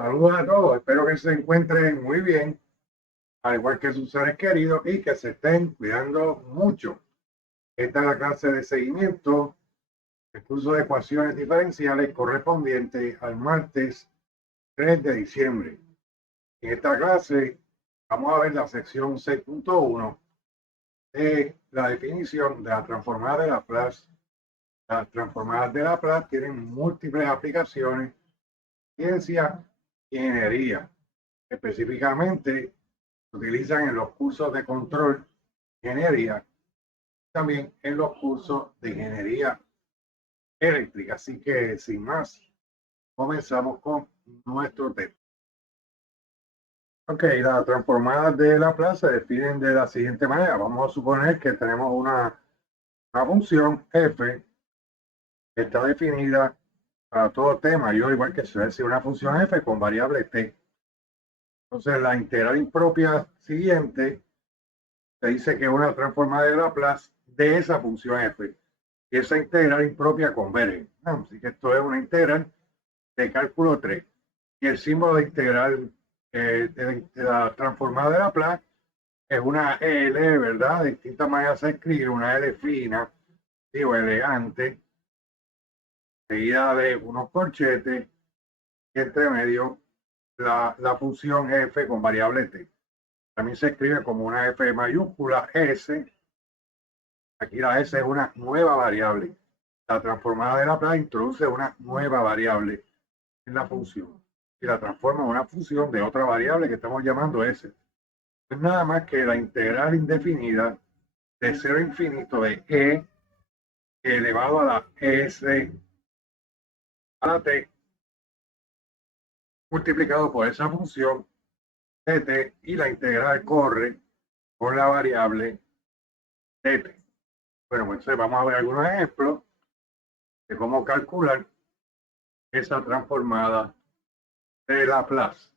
Saludos a todos, espero que se encuentren muy bien, al igual que sus seres queridos y que se estén cuidando mucho. Esta es la clase de seguimiento del curso de ecuaciones diferenciales correspondiente al martes 3 de diciembre. En esta clase vamos a ver la sección 6.1 de la definición de la transformada de Laplace. Las transformadas de Laplace tienen múltiples aplicaciones, ciencia y ingeniería. Específicamente, se utilizan en los cursos de control, ingeniería, también en los cursos de ingeniería eléctrica. Así que, sin más, comenzamos con nuestro tema. Ok, las transformadas de Laplace se definen de la siguiente manera. Vamos a suponer que tenemos una función f que está definida para todo t mayor igual que suele decir una función f con variable t. Entonces, la integral impropia siguiente se dice que es una transformada de Laplace de esa función f. Y esa integral impropia converge. Así que esto es una integral de cálculo 3. Y el símbolo de integral de la transformada de Laplace es una L, ¿verdad? De distintas maneras se escribe, una L fina, digo, elegante, seguida de unos corchetes, y entre medio la función f con variable t. También se escribe como una f mayúscula S. Aquí la S es una nueva variable. La transformada de Laplace introduce una nueva variable en la función y la transforma en una función de otra variable que estamos llamando S. Es nada más que la integral indefinida de 0 a infinito de E elevado a la S a la T multiplicado por esa función dt y la integral corre con la variable dt. Bueno, pues vamos a ver algunos ejemplos de cómo calcular esa transformada de Laplace.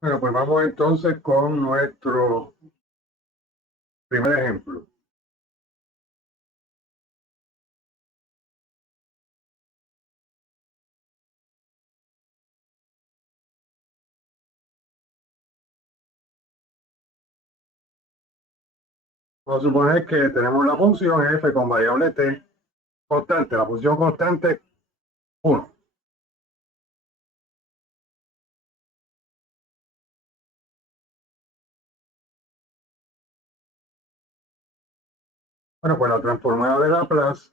Bueno, pues vamos entonces con nuestro primer ejemplo. Vamos a suponer que tenemos la función f con variable t constante, la función constante 1. Bueno, pues la transformada de Laplace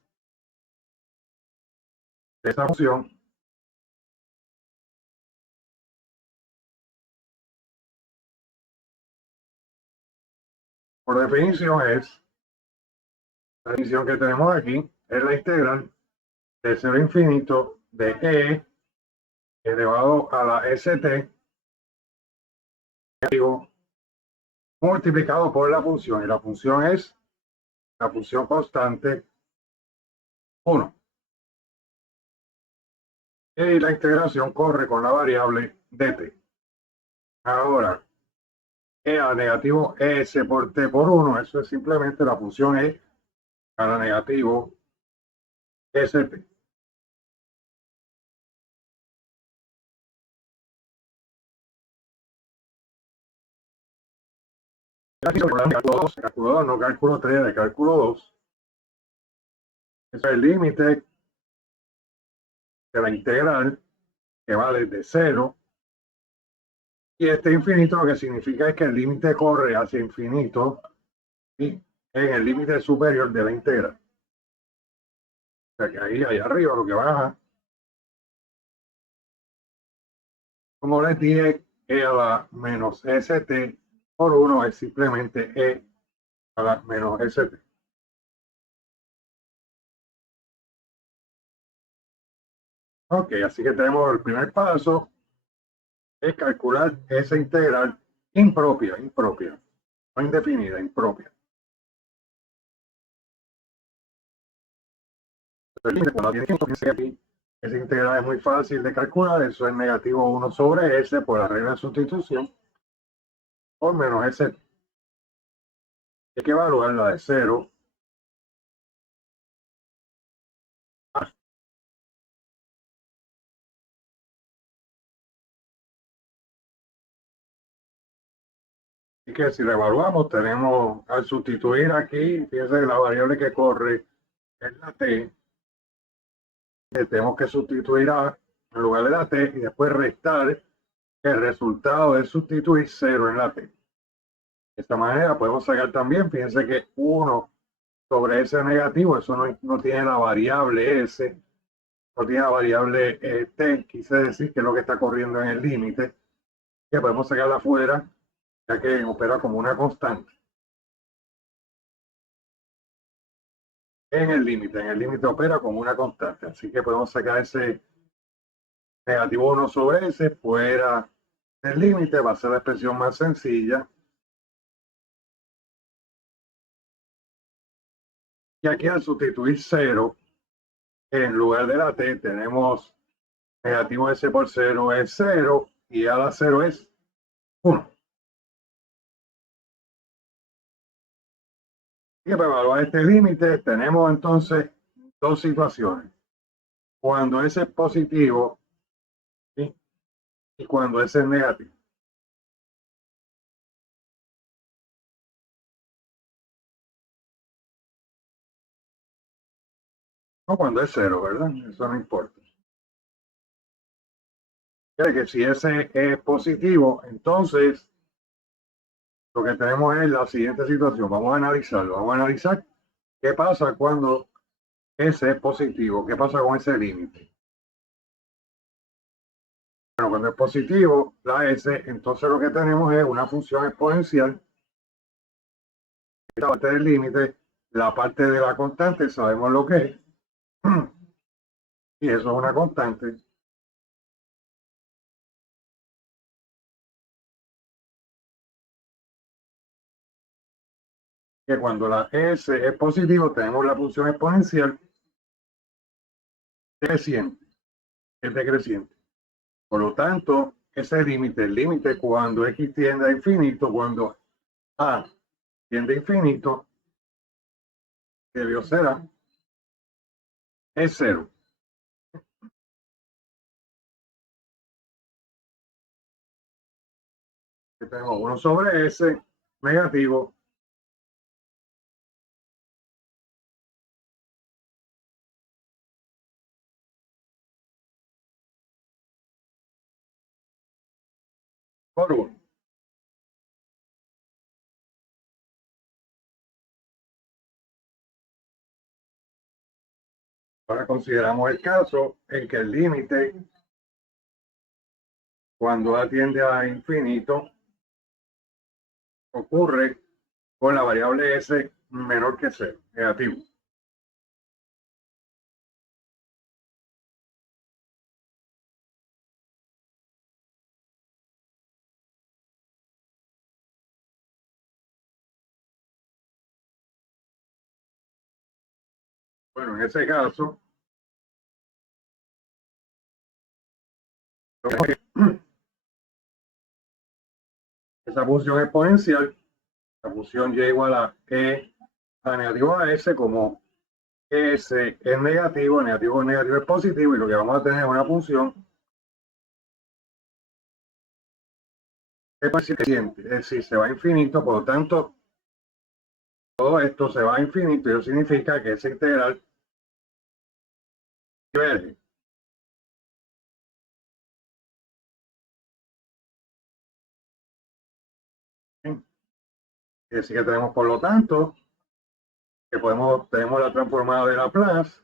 de esa función por definición es, la definición que tenemos aquí, es la integral de 0 a infinito de e elevado a la st multiplicado por la función, y la función es la función constante 1. Y la integración corre con la variable dt. Ahora, e a negativo s por t por 1, eso es simplemente la función e a la negativo st. Cálculo 2, cálculo 2, no cálculo 3, de cálculo 2. Ese es el límite de la integral que va desde 0 y este infinito lo que significa es que el límite corre hacia infinito y en el límite superior de la integral. O sea que ahí arriba lo que baja, como les dije, e a la menos st por 1 es simplemente e a la menos st. Ok, así que tenemos el primer paso, es calcular esa integral impropia, no indefinida, impropia. Aquí, esa integral es muy fácil de calcular, eso es negativo 1 sobre s por la regla de sustitución, por menos s. Hay que evaluar la de 0 Así que si la evaluamos, tenemos al sustituir aquí, fíjense la variable que corre es la t, que tenemos que sustituir a en lugar de la t y después restar el resultado de sustituir 0 en la t. De esta manera podemos sacar también, fíjense que 1 sobre s negativo, eso no tiene la variable s, no tiene la variable t, quise decir que es lo que está corriendo en el límite, que podemos sacarla afuera, ya que opera como una constante. En el límite opera como una constante, así que podemos sacar ese negativo 1 sobre s fuera del límite, va a ser la expresión más sencilla. Y aquí al sustituir 0, en lugar de la t tenemos negativo s por 0 es 0 y a la 0 es 1. Y para evaluar este límite tenemos entonces dos situaciones. Cuando s es positivo, ¿sí? Y cuando s es negativo. No cuando es 0, ¿verdad? Eso no importa. Quiere que si s es positivo, entonces lo que tenemos es la siguiente situación. Vamos a analizarlo. Vamos a analizar qué pasa cuando s es positivo. ¿Qué pasa con ese límite? Bueno, cuando es positivo, la s, entonces lo que tenemos es una función exponencial. La parte del límite, la parte de la constante, sabemos lo que es. Y eso es una constante. Que cuando la s es positivo, tenemos la función exponencial creciente, es decreciente. Por lo tanto, ese límite, el límite cuando x tiende a infinito, cuando a tiende a infinito, debió ser a, es 0. Tenemos 1 sobre s negativo por 1. Ahora consideramos el caso en que el límite, cuando a tiende a infinito, ocurre con la variable s menor que 0, negativo. Bueno, en ese caso, esa función exponencial, la función y igual a e a negativo a s, como s es negativo, negativo es positivo, y lo que vamos a tener es una función creciente, es decir, se va a infinito, por lo tanto, todo esto se va a infinito, y eso significa que esa integral diverge. Es decir, que tenemos, por lo tanto, que tenemos la transformada de Laplace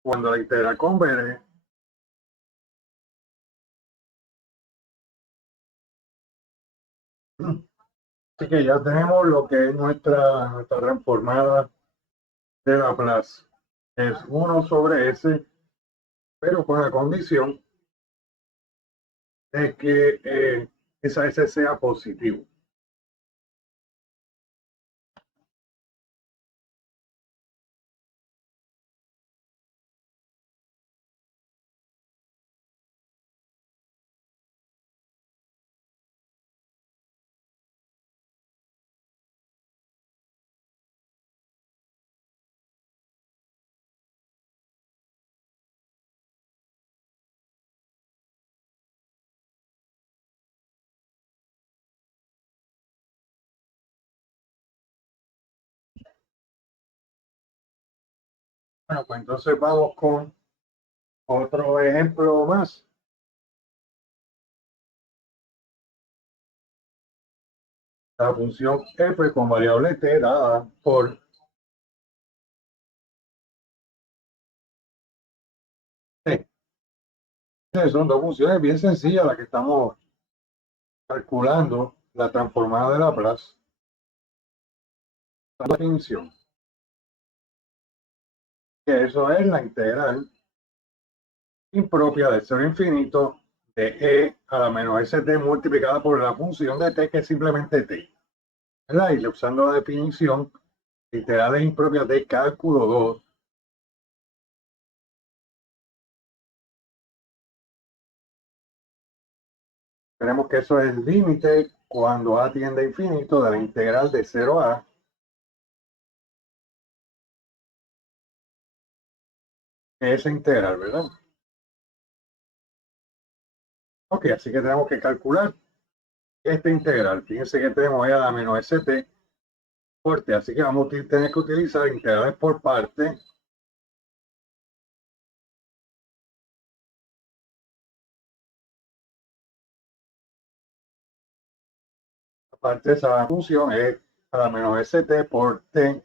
cuando la integral converge. Así que ya tenemos lo que es nuestra transformada de Laplace. Es 1 sobre s, pero con la condición de que esa s sea positivo. Bueno, pues entonces vamos con otro ejemplo más. La función f con variable t dada por t. Son dos funciones bien sencillas las que estamos calculando la transformada de Laplace. La definición, que eso es la integral impropia de cero infinito de e a la menos st multiplicada por la función de t, que es simplemente t. ¿Verdad? Y usando la definición, integrales impropias de cálculo 2, tenemos que eso es el límite cuando a tiende a infinito de la integral de 0 a esa integral, ¿verdad? Ok, así que tenemos que calcular esta integral. Fíjense que tenemos e a la menos st por t, así que vamos a tener que utilizar integrales por parte. Aparte de esa función es a la menos st por t,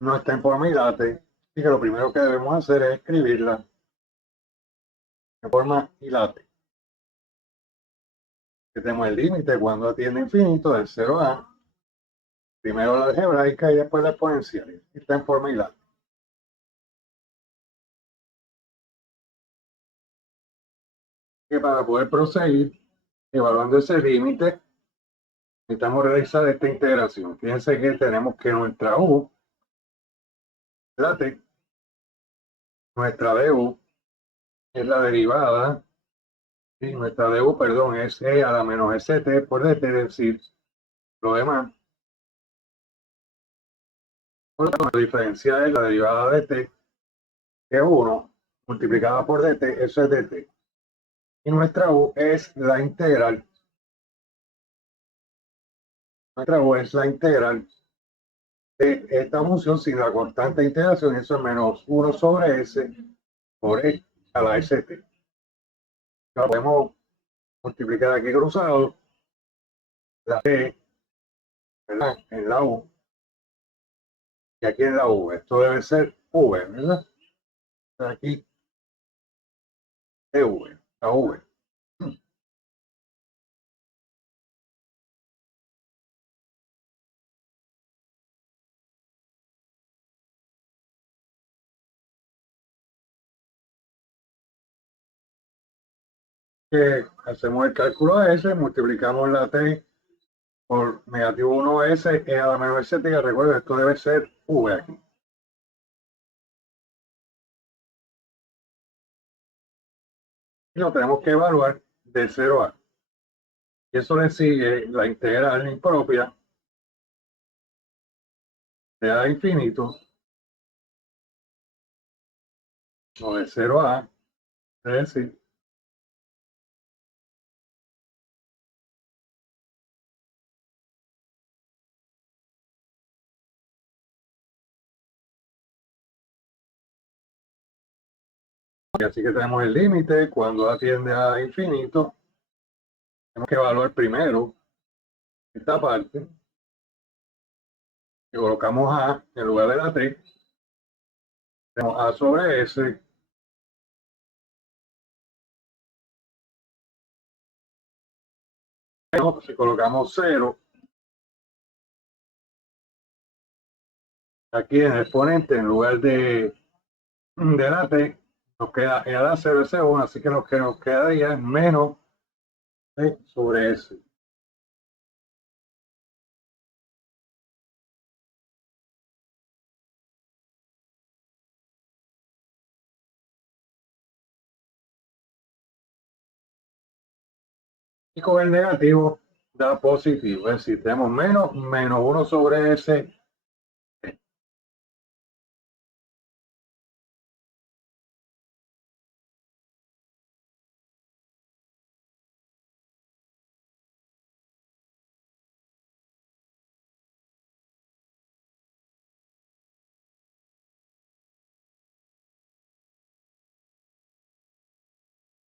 no está en forma y late, así que lo primero que debemos hacer es escribirla en forma y late. Que tenemos el límite cuando atiende infinito del 0 a, primero la algebraica y después la exponencial. Está en forma y late. Que para poder proseguir evaluando ese límite, necesitamos realizar esta integración. Fíjense que tenemos que nuestra u, late, nuestra du es la derivada, y nuestra du, perdón, es e a la menos st por dt, es decir, lo demás. Por lo tanto, la diferencia es la derivada de t, que es 1, multiplicada por dt, eso es dt. Y nuestra u es la integral. Nuestra u es la integral de esta función sin la constante de integración, eso es menos 1 sobre s por e a la st. Lo podemos multiplicar aquí cruzado, la t, ¿verdad? En la u, y aquí en la v. Esto debe ser v, ¿verdad? Aquí dv, la v. Que hacemos el cálculo de s, multiplicamos la t por negativo 1s e a la menos st, que recuerden, esto debe ser v aquí. Y lo tenemos que evaluar de 0 a. Y eso le sigue la integral impropia de a infinito, o de 0 a, es decir, y así que tenemos el límite cuando a tiende a infinito. Tenemos que evaluar primero esta parte, y colocamos a en lugar de la t, tenemos a sobre s, si colocamos 0 aquí en el exponente en lugar de la t, nos queda e a la 0 s1, así que lo que nos quedaría es menos t sobre s. Y con el negativo da positivo, es decir, tenemos menos 1 sobre s.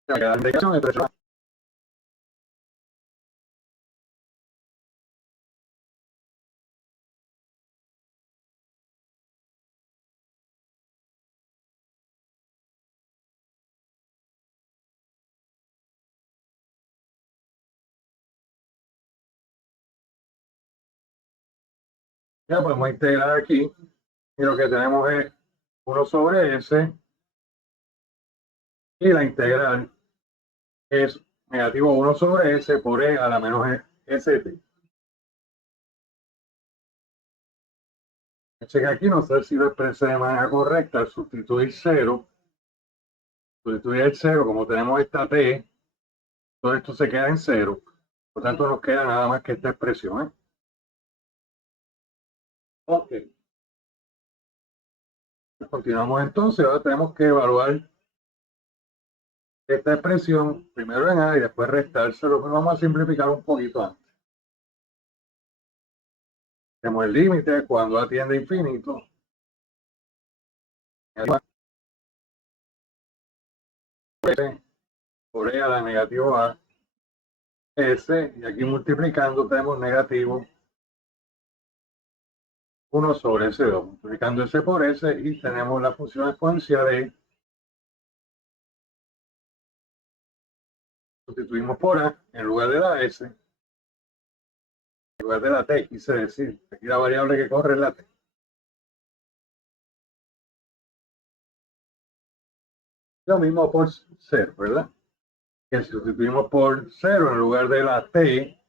Me queda la integración entre eso. Ya podemos integrar aquí y lo que tenemos es 1 sobre S y la integral es negativo 1 sobre S por E a la menos ST. Así que aquí no sé si lo expresé de manera correcta al sustituir sustituir el 0, como tenemos esta T, todo esto se queda en 0. Por tanto, nos queda nada más que esta expresión, ¿eh? Ok. Continuamos entonces. Ahora tenemos que evaluar esta expresión primero en A y después restárselo. Pero vamos a simplificar un poquito antes. Tenemos el límite cuando A tiende a infinito. Por E a la negativo A S. Y aquí multiplicando tenemos negativo 1 sobre S2. Multiplicando S por S y tenemos la función exponencial de sustituimos por A en lugar de la S, en lugar de la T, quise decir. Aquí la variable que corre es la T. Lo mismo por 0, ¿verdad? Que si sustituimos por 0 en lugar de la T,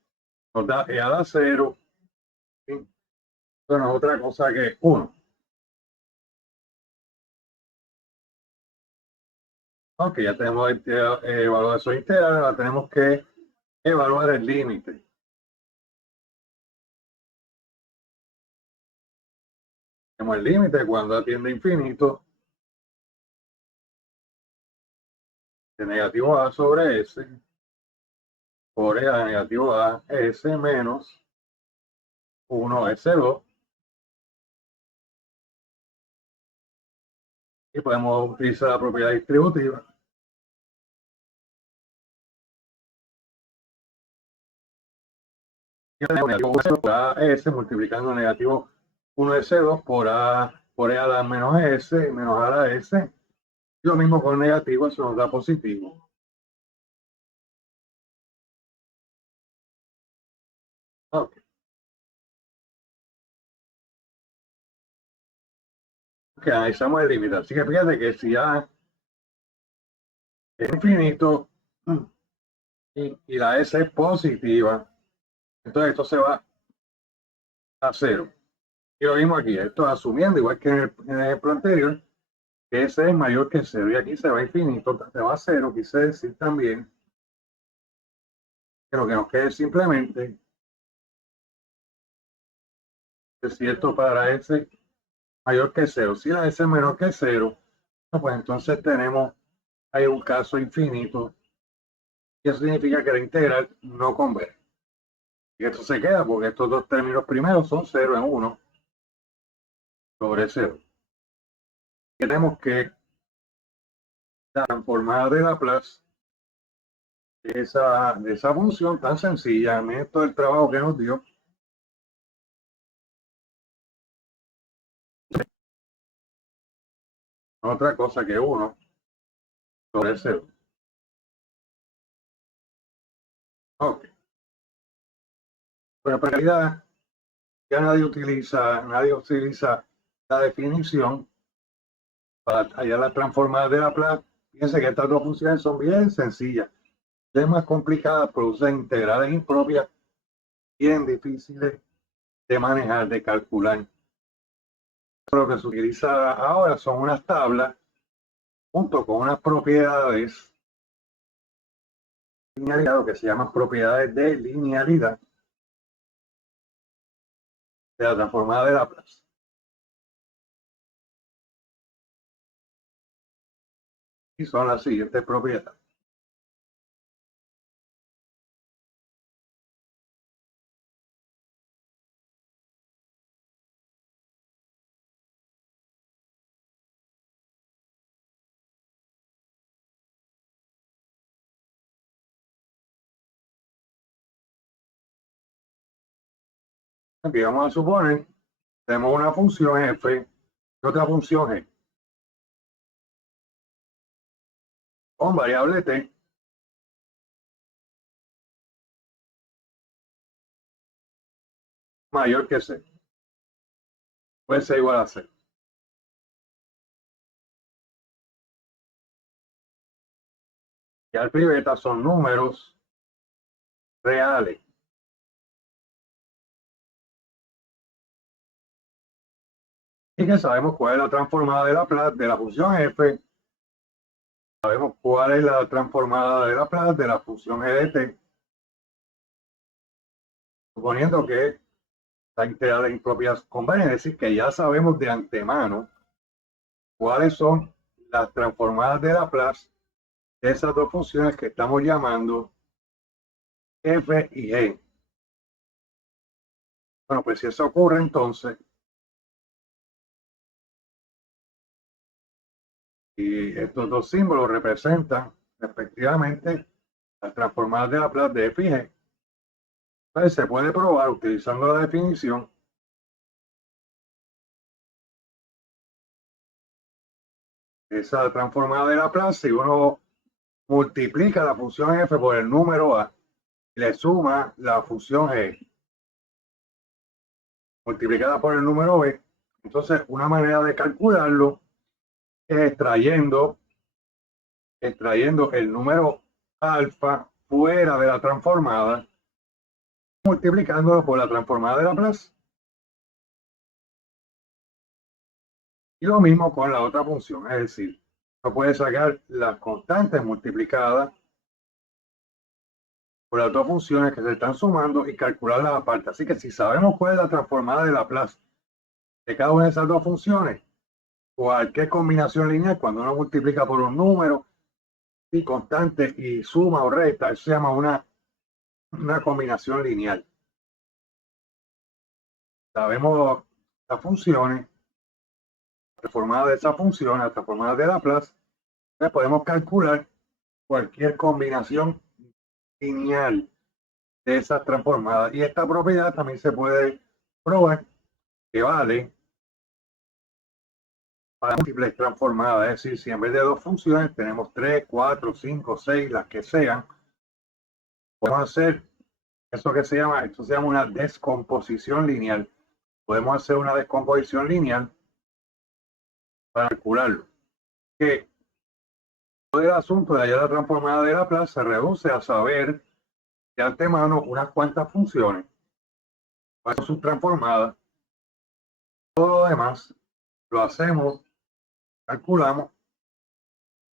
nos da E a la 0. ¿Sí? Eso no es otra cosa que 1. Aunque ya tenemos evaluación integral, ahora tenemos que evaluar el límite. Tenemos el límite cuando atiende a infinito de negativo A sobre S por E a la negativo A S menos 1 S2. Y podemos utilizar la propiedad distributiva. Y tenemos negativo 1 por A S multiplicando negativo 1 S2 por E a la menos S menos A a la S. Y lo mismo con negativo, eso nos da positivo. Ok. Ok, analizamos el límite. Así que fíjate que si A es infinito y la S es positiva, entonces esto se va a 0. Y lo mismo aquí, esto asumiendo, igual que en el ejemplo anterior, que S es mayor que 0 y aquí se va a infinito, se va a 0, quise decir también que lo que nos quede simplemente es si esto para S mayor que 0. Si la S es menor que 0, pues entonces tenemos hay un caso infinito y eso significa que la integral no converge. Y esto se queda porque estos dos términos primeros son 0 en 1 sobre 0. Tenemos que la transformada de Laplace de esa función tan sencilla, en esto del trabajo que nos dio, otra cosa que 1 sobre 0. Ok. Pero en realidad ya nadie utiliza la definición para hallar las transformadas de Laplace. Fíjense que estas dos funciones son bien sencillas. Las más complicadas producen integrales impropias, bien difíciles de manejar, de calcular. Lo que se utiliza ahora son unas tablas junto con unas propiedades de linealidad, lo que se llaman propiedades de linealidad de la transformada de Laplace. Y son las siguientes propiedades. Aquí vamos a suponer, tenemos una función f y otra función g con variable t mayor que c, puede ser igual a c. Y alfa y beta son números reales. Y que sabemos cuál es la transformada de Laplace de la función f, sabemos cuál es la transformada de Laplace de la función g de t, suponiendo que la integral en propiedades convergen, es decir, que ya sabemos de antemano cuáles son las transformadas de Laplace de esas dos funciones que estamos llamando f y g. Bueno, pues si eso ocurre, entonces, y estos dos símbolos representan respectivamente las transformadas de Laplace de f y g, pues se puede probar utilizando la definición esa transformada de Laplace. Si uno multiplica la función f por el número a y le suma la función g multiplicada por el número b, entonces una manera de calcularlo es extrayendo el número alfa fuera de la transformada, multiplicándolo por la transformada de Laplace. Y lo mismo con la otra función, es decir, uno puede sacar las constantes multiplicadas por las dos funciones que se están sumando y calcularlas aparte. Así que si sabemos cuál es la transformada de Laplace de cada una de esas dos funciones, cualquier combinación lineal, cuando uno multiplica por un número y constante y suma o resta, eso se llama una combinación lineal. Sabemos las funciones, la transformada de esas funciones, la transformada de Laplace, entonces podemos calcular cualquier combinación lineal de esas transformadas. Y esta propiedad también se puede probar que vale para múltiples transformadas. Es decir, si en vez de dos funciones tenemos 3, 4, 5, 6, las que sean, podemos hacer esto se llama una descomposición lineal. Podemos hacer una descomposición lineal para calcularlo. Que todo el asunto de hallar la transformada de Laplace se reduce a saber de antemano unas cuantas funciones, cuáles son sus transformadas. Todo lo demás lo hacemos, calculamos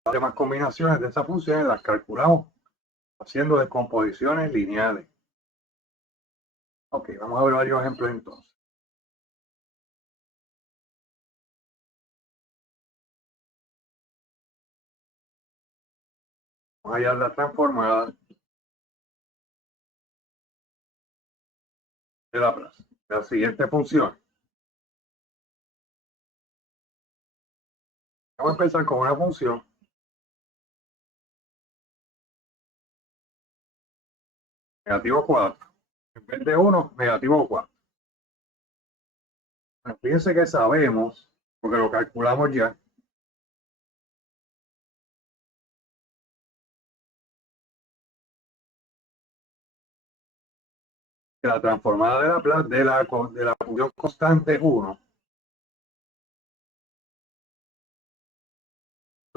las demás combinaciones de esas funciones, las calculamos haciendo descomposiciones lineales. Ok, vamos a ver varios ejemplos entonces. Vamos a hallar la transformada de Laplace. La siguiente función. Vamos a empezar con una función negativo 4. En vez de 1, negativo 4. Bueno, fíjense que sabemos, porque lo calculamos ya, que la transformada de Laplace de la función constante 1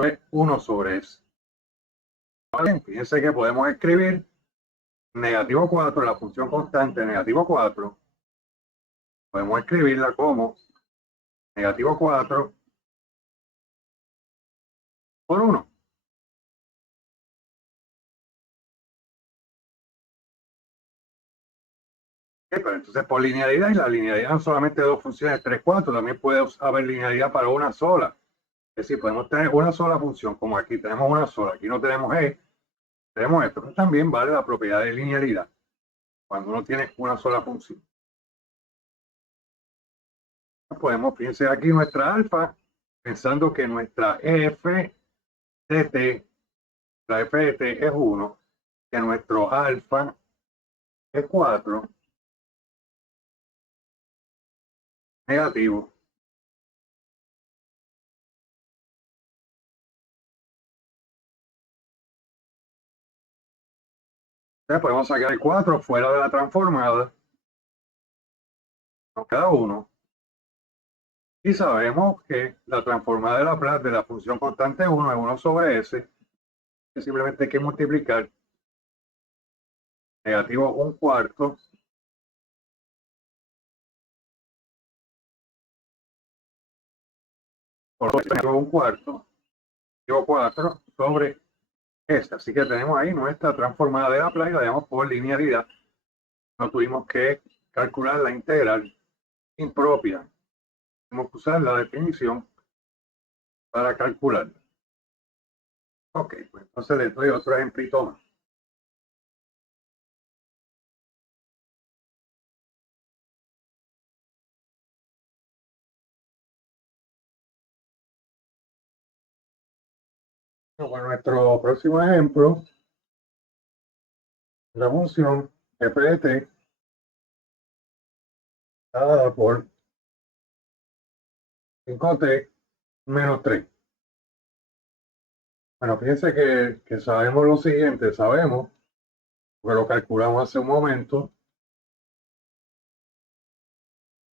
es 1 sobre s. Bien, fíjense que podemos escribir negativo 4, la función constante negativo 4, podemos escribirla como negativo 4 por 1. Pero entonces por linealidad, y la linealidad no solamente de dos funciones 3, 4, también puede haber linealidad para una sola. Es decir, podemos tener una sola función, como aquí tenemos una sola, aquí no tenemos E, tenemos esto, pero también vale la propiedad de linealidad cuando uno tiene una sola función. Podemos, fíjense aquí nuestra alfa, pensando que nuestra f de t, la f de t es 1, que nuestro alfa es 4, negativo. Entonces podemos sacar el 4 fuera de la transformada. Nos queda 1. Y sabemos que la transformada de Laplace de la función constante 1 es 1 sobre s, que simplemente hay que multiplicar negativo 1/4 por negativo 1/4, negativo 4 sobre esta. Así que tenemos ahí nuestra transformada de Laplace y la llamamos por linealidad. No tuvimos que calcular la integral impropia. Tenemos que usar la definición para calcularla. Ok, pues entonces les doy otro ejemplito más. Bueno, nuestro próximo ejemplo, la función f de t dada por 5t menos 3. Bueno, fíjense que sabemos lo siguiente, sabemos, porque lo calculamos hace un momento,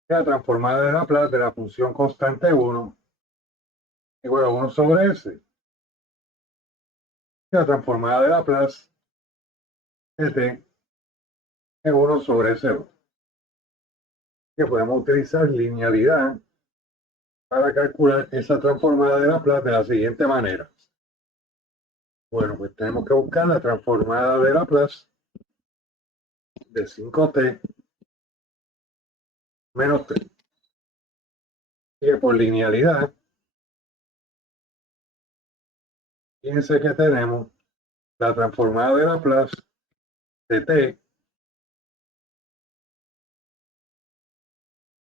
que la transformada de Laplace de la función constante 1 igual a 1 sobre s. Y la transformada de Laplace de t es 1 sobre 0. Que podemos utilizar linealidad para calcular esa transformada de Laplace de la siguiente manera. Bueno, pues tenemos que buscar la transformada de Laplace de 5t menos 3. Y que por linealidad, fíjense que tenemos la transformada de Laplace de t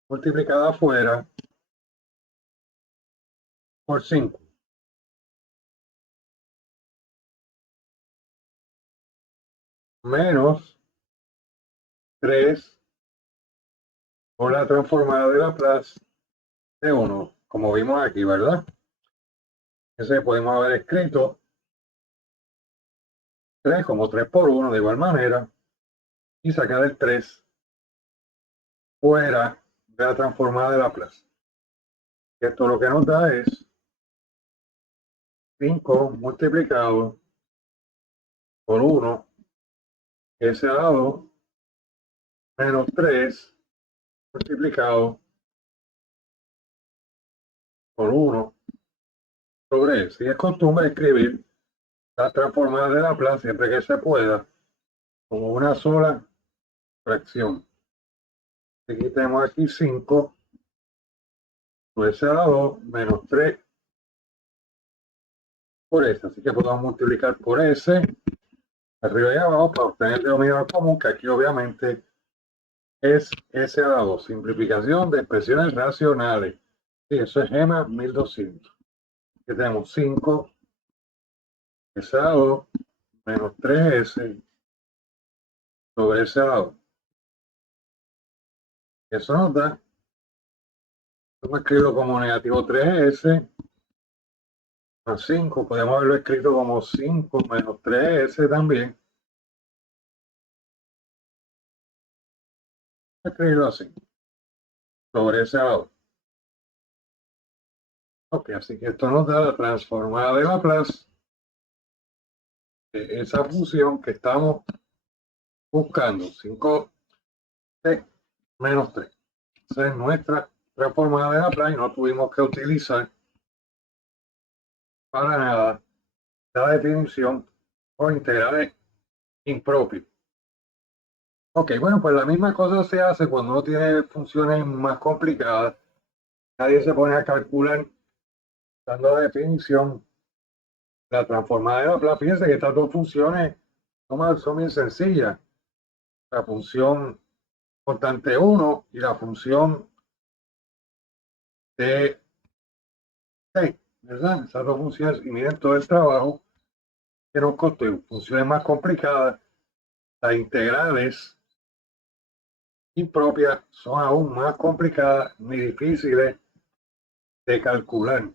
multiplicada afuera por 5 menos 3 por la transformada de Laplace de 1, como vimos aquí, ¿verdad? Ese podemos haber escrito 3 como 3 por 1 de igual manera y sacar el 3 fuera de la transformada de Laplace. Esto lo que nos da es 5 multiplicado por 1 s a la 2 menos 3 multiplicado por 1 sobre s. Y es costumbre escribir las transformadas de Laplace siempre que se pueda como una sola fracción. Aquí tenemos aquí 5 por s a la 2 menos 3 por s. Así que podemos multiplicar por s arriba y abajo para obtener el denominador común, que aquí obviamente es s a la 2. Simplificación de expresiones racionales. Sí, eso es GEMA 1200. Aquí tenemos 5 s a la 2 menos 3s sobre s a la 2. Eso nos da, vamos a escribirlo como negativo 3s más 5. Podemos haberlo escrito como 5 menos 3s también. Escribirlo así, sobre s a la 2. Ok, así que esto nos da la transformada de Laplace de esa función que estamos buscando, 5t menos 3. Esa es nuestra transformada de Laplace y no tuvimos que utilizar para nada la definición o integrales impropios. Ok, bueno, pues la misma cosa se hace cuando uno tiene funciones más complicadas. Nadie se pone a calcular dando la definición la transformada de Laplace. Fíjense que estas dos funciones son bien sencillas. La función constante 1 y la función de t, ¿verdad? Esas dos funciones, y miren todo el trabajo que nos costó. Funciones más complicadas, las integrales impropias son aún más complicadas y difíciles de calcular.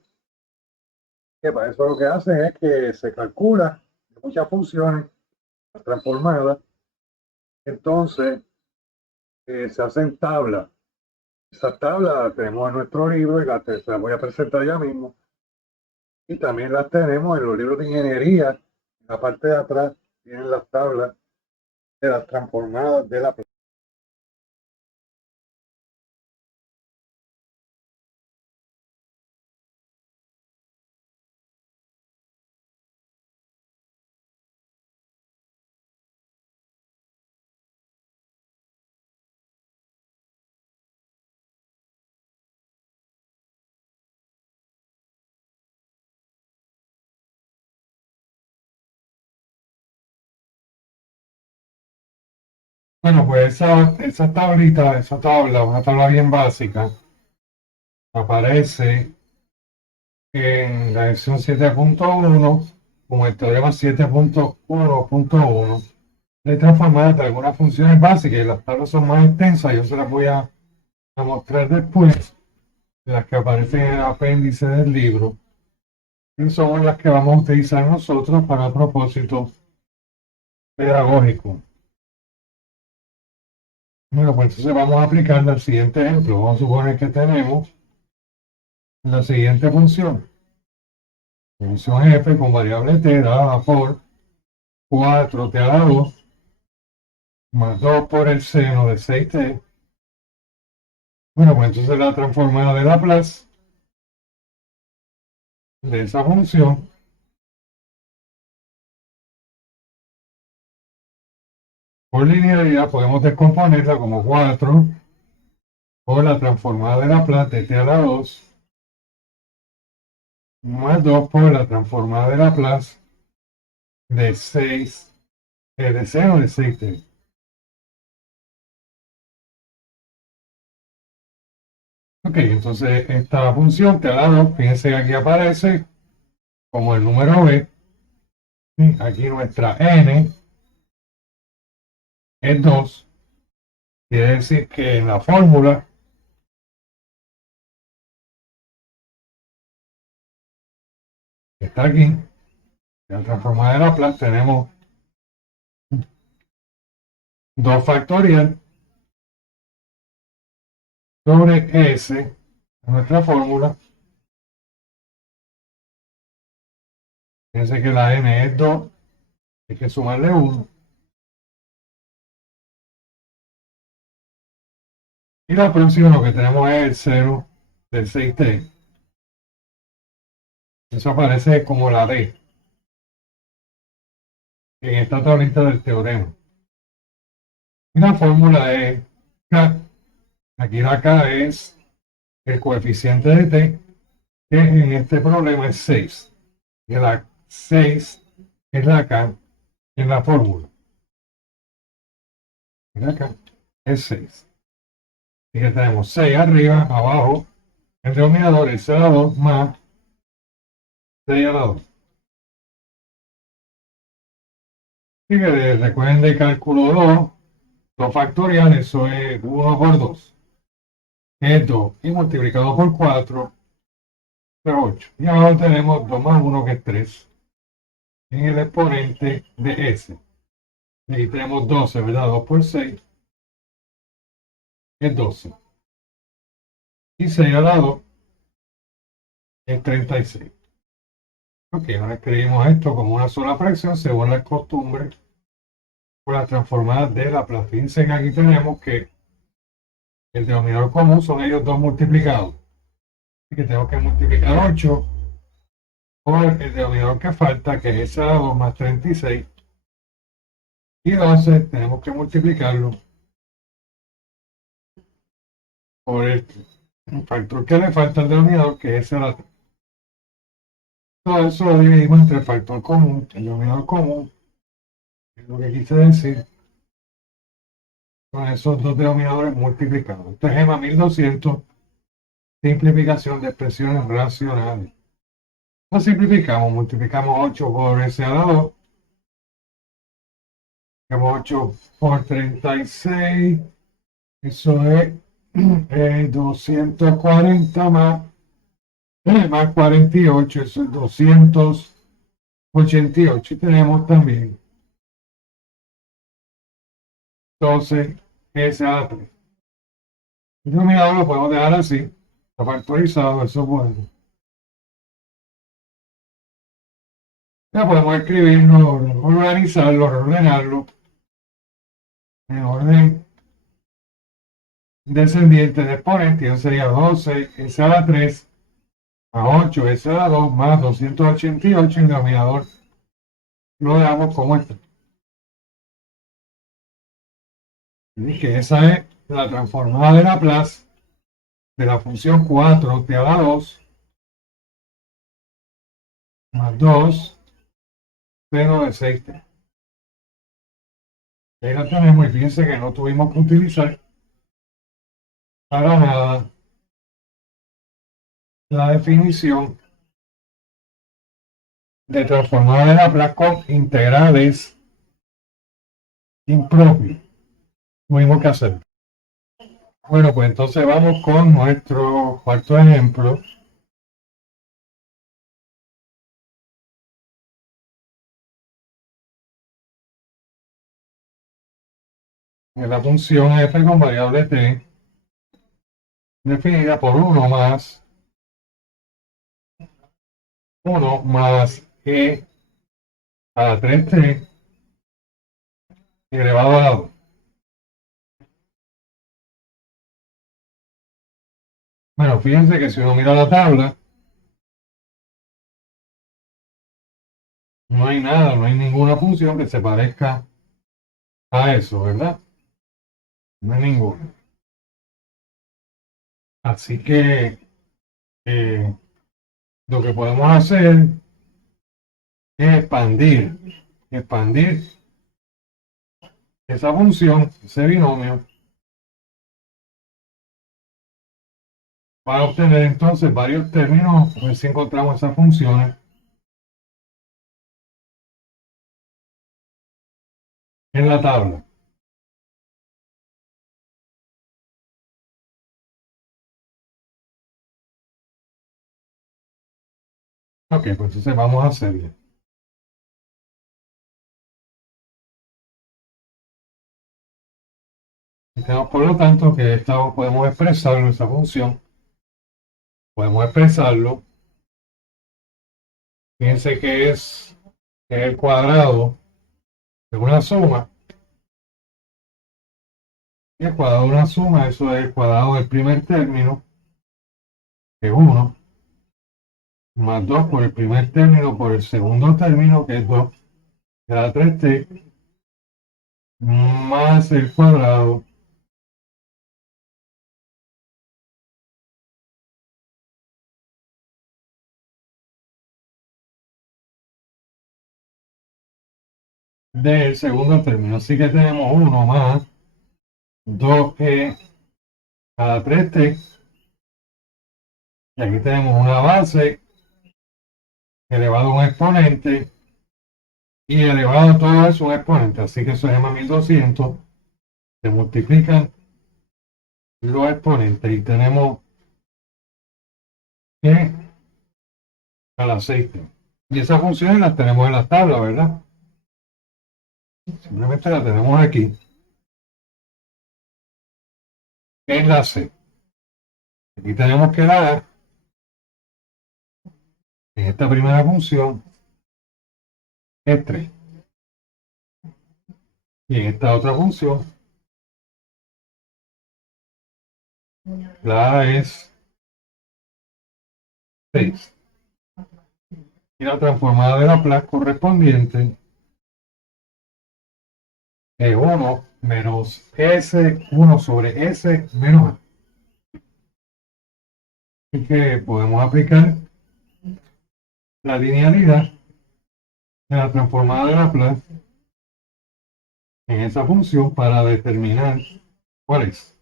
Que para eso lo que hacen es que se calcula muchas funciones transformadas, entonces se hacen tablas. Esas tablas las tenemos en nuestro libro y se las voy a presentar ya mismo. Y también las tenemos en los libros de ingeniería. En la parte de atrás tienen las tablas de las transformadas de la. Bueno, pues esa tablita, esa tabla, una tabla bien básica, aparece en la lección 7.1 como el teorema 7.1.1 de transformar de algunas funciones básicas y las tablas son más extensas, yo se las voy a mostrar después, las que aparecen en el apéndice del libro, y son las que vamos a utilizar nosotros para propósito pedagógico. Bueno, pues entonces vamos a aplicarle al siguiente ejemplo. Vamos a suponer que tenemos la siguiente función. Función f con variable t dada por 4t a la 2 más 2 por el seno de 6t. Bueno, pues entonces la transformada de Laplace de esa función por linealidad podemos descomponerla como 4 por la transformada de Laplace de t a la 2 más 2 por la transformada de Laplace de 6, de seno de 6t. Ok, entonces esta función t a la 2, fíjense que aquí aparece como el número b. ¿Sí? Aquí nuestra n es 2. Quiere decir que en la fórmula que está aquí, en la transformada de Laplace, tenemos 2 factorial sobre s, nuestra fórmula. Fíjense que la n es 2, hay que sumarle 1. Y la próxima lo que tenemos es el 0 del 6t. Eso aparece como la d en esta tablita del teorema. Y la fórmula es k. Aquí la k es el coeficiente de t, que en este problema es 6. Y la 6 es la k en la fórmula. Y acá es 6. Así que tenemos 6 arriba, abajo, el denominador es 0 a 2 más 6 a la 2. Así que recuerden de cálculo 2 factorial, eso es 1 por 2, es 2, y multiplicado por 4, es 8. Y abajo tenemos 2 más 1, que es 3, en el exponente de S. Y aquí tenemos 12, ¿verdad? 2 por 6 es 12. Y 6 al lado es 36. Ok, ahora escribimos esto como una sola fracción según la costumbre por las transformadas de Laplace. Fíjense que aquí tenemos que el denominador común son ellos dos multiplicados. Así que tengo que multiplicar 8 por el denominador que falta, que es ese 2 más 36. Y 12 tenemos que multiplicarlo por el factor que le falta al denominador, que es ese 3. Todo eso lo dividimos entre el factor común, el denominador común, que es lo que quise decir, con esos dos denominadores multiplicados. Esto es EMA 1200, simplificación de expresiones racionales. Lo simplificamos, multiplicamos 8 por S a la 2, 8 por 36, Eso es 240 más 48, eso es 288. Y tenemos también 12 SA3. El denominador lo podemos dejar así, está factorizado, eso es bueno. Ya podemos escribirlo, organizarlo, reordenarlo en orden descendiente de exponente. Eso sería 12 S a la 3 más 8 S a la 2 más 288. El denominador lo dejamos como está. Y que esa es la transformada de Laplace de la función 4t a la 2 más 2 seno de 6t. Ahí la tenemos y fíjense que no tuvimos que utilizar para nada la definición de transformada de Laplace con integrales impropios. Tuvimos que hacer. Bueno, pues entonces vamos con nuestro cuarto ejemplo. En la función f con variable t definida por 1 más e a la 3t elevado a la 2. Bueno, fíjense que si uno mira la tabla, no hay nada, no hay ninguna función que se parezca a eso, ¿verdad? No hay ninguna. Así que lo que podemos hacer es expandir esa función, ese binomio, para obtener entonces varios términos, a ver si encontramos esas funciones en la tabla. Ok, pues entonces vamos a hacerlo. Y tenemos por lo tanto que podemos expresarlo, esa función, podemos expresarlo. Fíjense que es el cuadrado de una suma. Y el cuadrado de una suma, eso es el cuadrado del primer término, que es 1, más 2 por el primer término por el segundo término, que es 2, que da 3t, más el cuadrado del segundo término. Así que tenemos 1 más 2e a la 3t, y aquí tenemos una base elevado a un exponente, y elevado a todo eso un exponente. Así que eso se llama 1200, se multiplican los exponentes, y tenemos e a la 6t. Y esas funciones las tenemos en la tabla, ¿verdad? Simplemente la tenemos aquí, en la C. Aquí tenemos que dar, en esta primera función, es 3. Y en esta otra función, la A es 6. Y la transformada de Laplace correspondiente es 1 menos S, 1 sobre S menos A. Así que podemos aplicar la linealidad de la transformada de Laplace en esa función para determinar cuál es.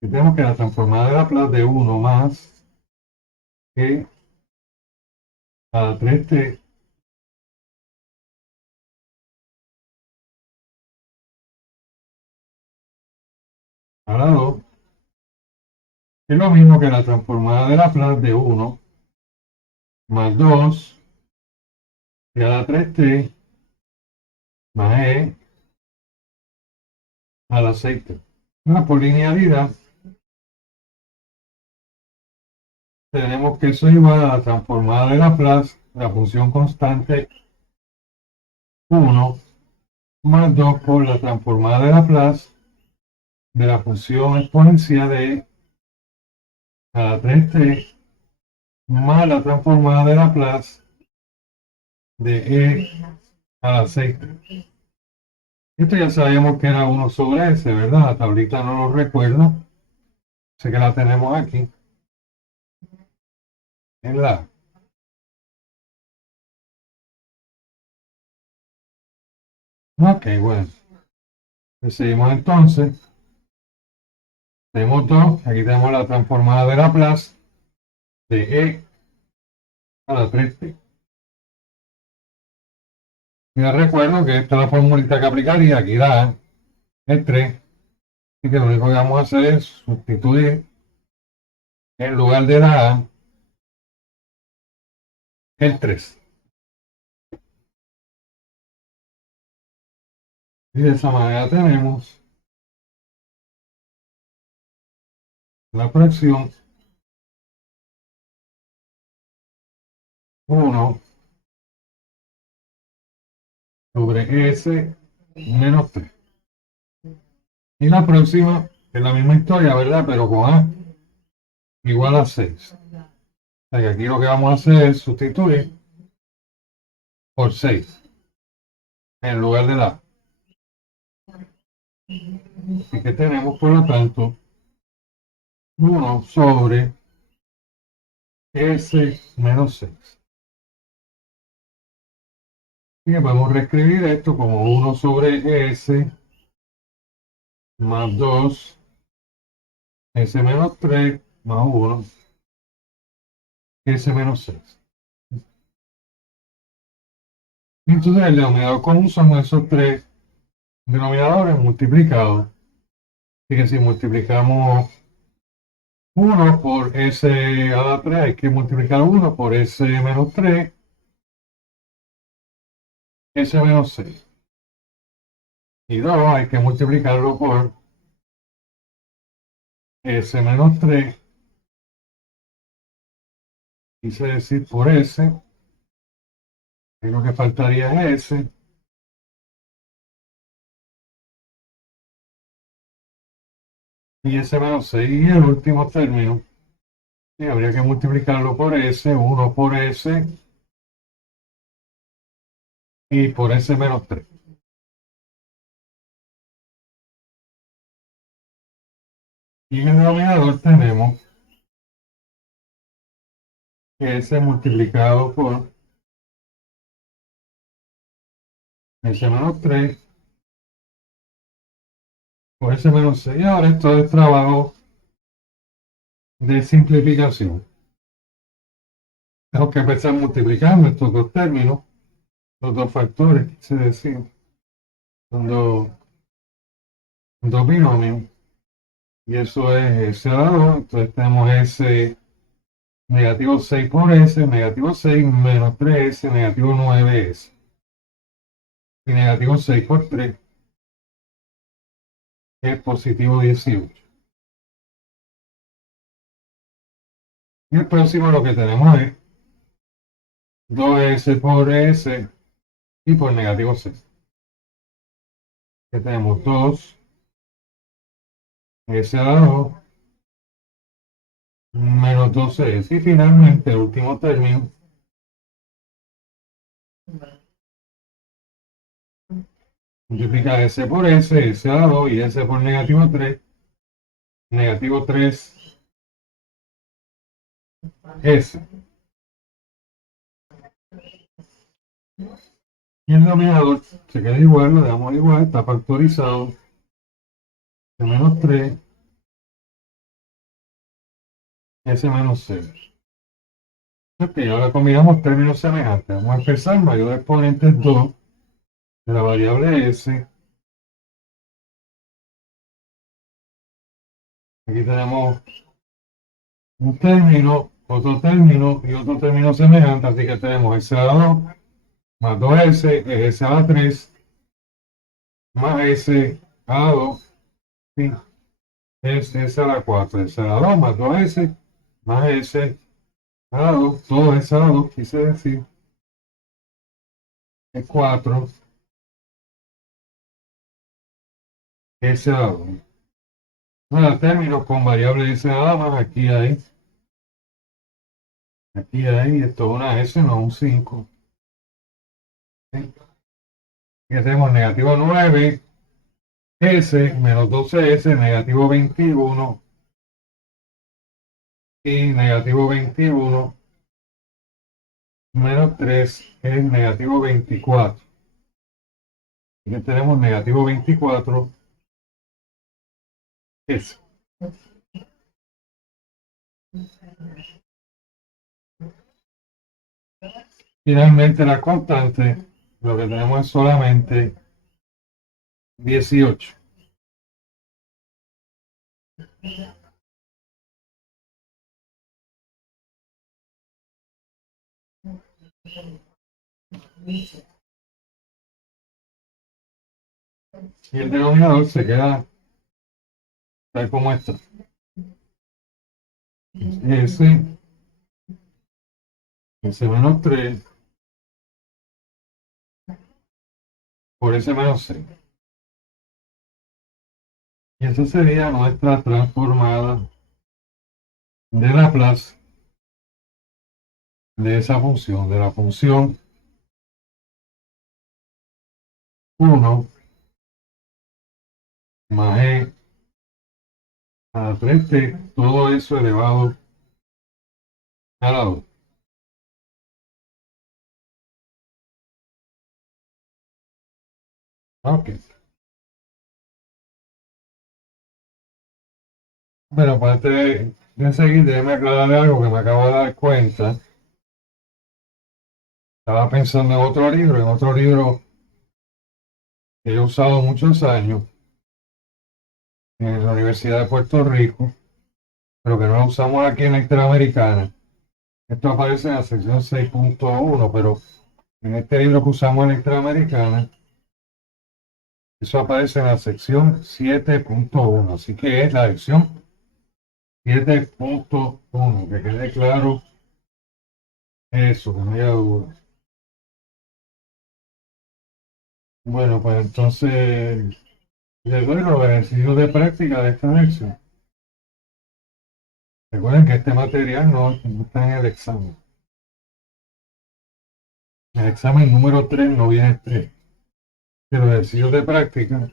Y tenemos que la transformada de Laplace de 1 más e a la 3t a la 2 es lo mismo que la transformada de Laplace de 1 más 2 y a la 3t más e a la 6t. Por linealidad tenemos que eso es igual a la transformada de Laplace, la función constante 1 más 2 por la transformada de Laplace de la función exponencial de a la 3t más la transformada de Laplace de e a la 6t. Esto ya sabíamos que era 1 sobre s, ¿verdad? La tablita no lo recuerdo. Sé que la tenemos aquí. En la. Ok, bueno. Seguimos entonces. Tenemos 2. Aquí tenemos la transformada de Laplace de e a la 3t. Y les recuerdo que esta es la formulita que aplicaría. Aquí da el 3. Así que lo único que vamos a hacer es sustituir en lugar de la a el 3. Y de esa manera tenemos la fracción 1 sobre s menos 3. Y la próxima es la misma historia, ¿verdad? Pero con a igual a 6. O sea que aquí lo que vamos a hacer es sustituir por 6 en lugar de la a. Así que tenemos, por lo tanto, 1 sobre s menos 6. Así que podemos reescribir esto como 1 sobre s más 2 s menos 3 más 1 s menos 6. Entonces el denominador común son esos tres denominadores multiplicados. Así que si multiplicamos 1 por s a la 3, hay que multiplicar 1 por s menos 3, s menos 6. Y 2 hay que multiplicarlo por s menos 3, quise decir por s, y lo que faltaría es s, y s menos 6. Y el último término, y habría que multiplicarlo por s, 1 por s, y por s menos 3. Y en el denominador tenemos s multiplicado por s menos 3 por s menos 6. Y ahora esto es trabajo de simplificación. Tengo que empezar multiplicando estos dos términos, los dos factores, quise decir, son dos binomios. Y eso es s a la 2. Entonces tenemos s negativo 6 por s, negativo 6 menos 3s, negativo 9s. Y negativo 6 por 3 es positivo 18. Y el próximo lo que tenemos es 2s por s y por negativo 6. Que tenemos 2 s a la 2 menos 12s. Y finalmente el último término multiplica s por s, s a la 2 y s por negativo 3, negativo 3s. Y el denominador se queda igual, lo dejamos igual, está factorizado de menos 3, s menos 6. Ok, ahora combinamos términos semejantes. Vamos a empezar, mayor exponente es 2 de la variable s Aquí tenemos un término, otro término y otro término semejante. Así que tenemos S a la 2 más 2S es S a la 3 más S a la 2 sí, es S a la 4. S a la 2 más 2S más S a la 2. Todo S a la 2 quise decir. Es 4 S a la 2. Bueno, términos con variable S nada más. Aquí hay. Esto es una S, no un 5. ¿Sí? Aquí tenemos negativo 9 S menos 12S, negativo 21 y negativo 21 menos 3 es negativo 24. Aquí tenemos negativo 24 S. Finalmente la constante, lo que tenemos es solamente 18. Y el denominador se queda tal como está. S, S menos 3 por S menos 6. Y esa sería nuestra transformada de Laplace de esa función, de la función 1 más e a la 3t, todo eso elevado a la 2. Ok. Bueno, pues antes de seguir, déjeme aclarar algo que me acabo de dar cuenta. Estaba pensando en otro libro que he usado muchos años en la Universidad de Puerto Rico, pero que no lo usamos aquí en la Interamericana. Esto aparece en la sección 6.1, pero en este libro que usamos en la Interamericana, eso aparece en la sección 7.1. Así que es la lección 7.1, que quede claro eso, que no haya duda. Bueno, pues entonces les doy los ejercicios de práctica de esta lección. Recuerden que este material no está en el examen. El examen número 3 no viene 3. De los ejercicios de práctica,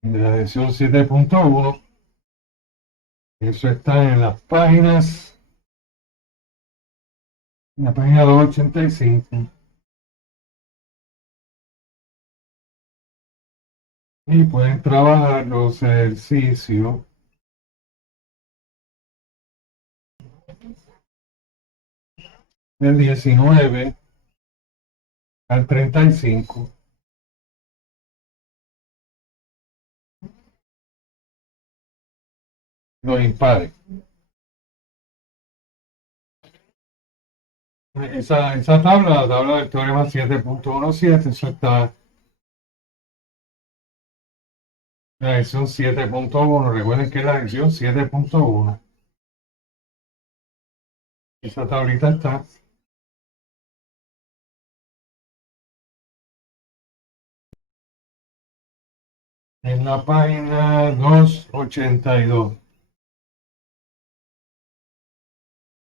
de la lección 7.1, eso está en las páginas, en la página 285. Y pueden trabajar los ejercicios del 19 al 35, los impares. Esa tabla, la tabla del teorema 7.17, eso está en la lección 7.1. Recuerden que es la lección 7.1. Esa tablita está en la página 282.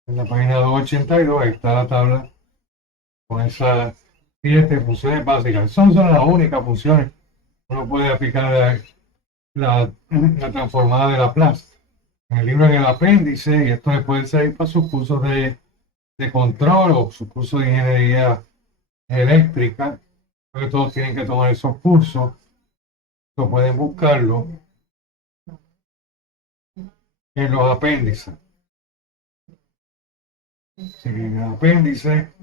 En la página 282 ahí está la tabla con esas 7 funciones básicas. Son las únicas funciones que uno puede aplicar la transformada de Laplace. En el libro, en el apéndice, y esto le puede servir para sus cursos de control o sus cursos de ingeniería eléctrica, porque todos tienen que tomar esos cursos. Pueden buscarlo en los apéndices. Si en el apéndice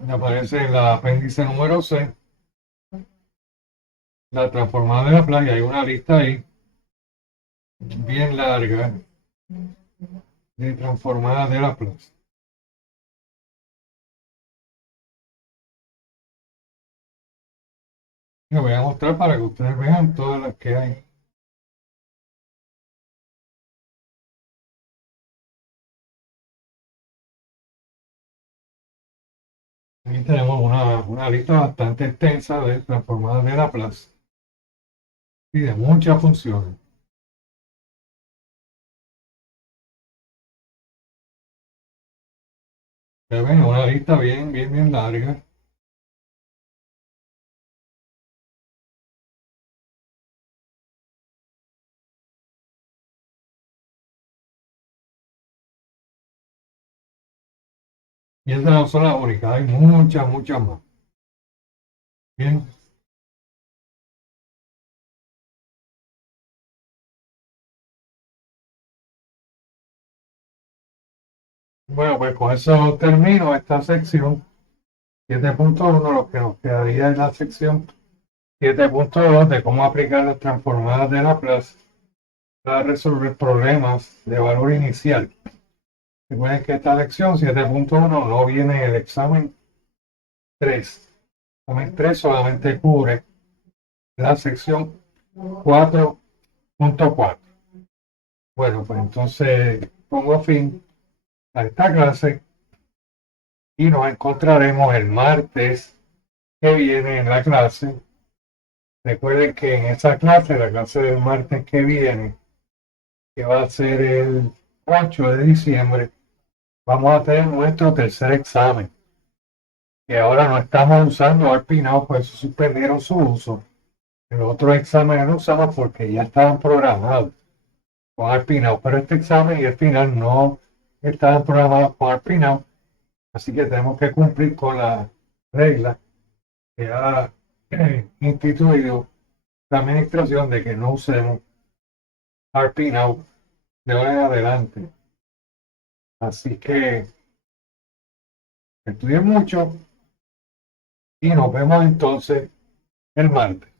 me aparece en el apéndice número C, la transformada de Laplace, y hay una lista ahí bien larga de transformadas de Laplace. Les voy a mostrar para que ustedes vean todas las que hay. Aquí tenemos una lista bastante extensa de transformadas de Laplace y de muchas funciones. Ya ven, una lista bien larga. Y esas no son las únicas, hay muchas más. Bien, bueno, pues con eso termino esta sección 7.1. Lo que nos quedaría es la sección 7.2 de cómo aplicar las transformadas de Laplace para resolver problemas de valor inicial. Recuerden que esta lección 7.1 no viene en el examen 3. El examen 3 solamente cubre la sección 4.4. Bueno, pues entonces pongo fin a esta clase y nos encontraremos el martes que viene en la clase. Recuerden que en esa clase, la clase del martes que viene, que va a ser el 8 de diciembre, vamos a tener nuestro tercer examen, que ahora no estamos usando Arpinao, pues suspendieron su uso. En los otros exámenes lo usamos porque ya estaban programados con Arpinao, pero este examen y el final no estaban programados con Arpinao, así que tenemos que cumplir con la regla que ha instituido la administración de que no usemos Arpinao de ahora en adelante. Así que estudien mucho y nos vemos entonces el martes.